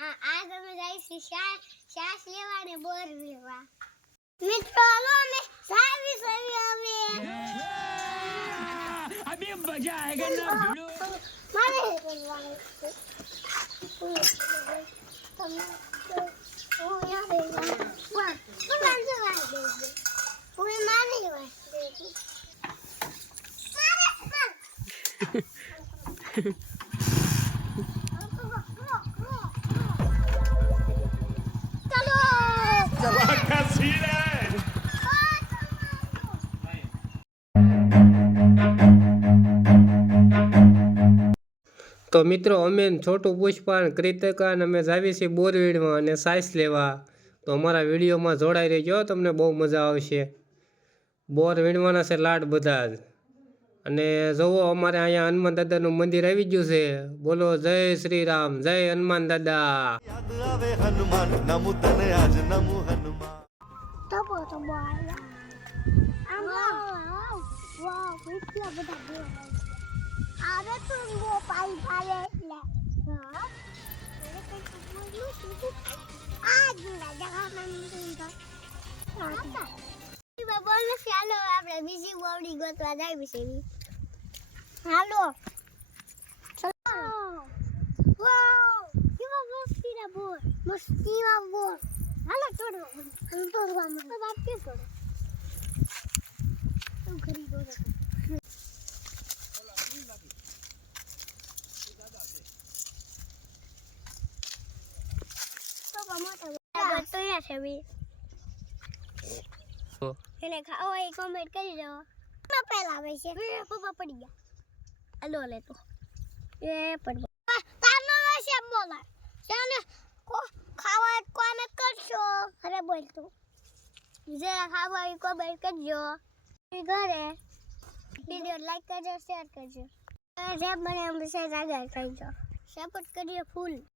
આ તમે જઈશી શ્વાસ લેવા ને બોર લેવા મિત્રો લો મે સાવી હવે अभी मजा आएगा ना भिड़ो મારે કરવાનું તમે ઓ યાર વાહ તો લાંજો વાય દે ઓય મારી વાય તો મિત્રો અમે છોટું પુષ્પા કૃતિકા અને અમે જાવી છીએ બોરવીડમાં અને સાઈસ લેવા. તો અમારા વિડીયોમાં જોડાઈ રહેજો, તમને બહુ મજા આવશે. બોર વીણવાના છે લાડ બધા જ. અને જુઓ અમારે અહીંયા હનુમાન દાદાનું મંદિર આવી ગયું છે. બોલો જય શ્રી રામ, જય હનુમાન દાદા. આરે તો મો પાઈ પાલે એટલે હા આ જુના જગામાં નીકળતા આ બોલ ને ચાલો આપણે બીજી બોડી ગોતવા જાવી છે હાલો ચલો વાવ કેવા મસ્તીના બોર મસ્તીના બોર હાલો તોડવા તો બાપ કે તોડો તું કરી દો એને ખાઓ એ કમેન્ટ કરી દો પહેલા આવે છે પપ્પા પડી ગયા હાલો લે તો એ પડ તારનો છે બોલા ચાલે ખાવા કોને કરશો અરે બોલ તું જે ખાવા એ કમેન્ટ કરજો ઘરે વિડિયો લાઈક કરજો શેર કરજો જે મને એમ વિશે આગળ કરજો સપોર્ટ કરીએ ફૂલ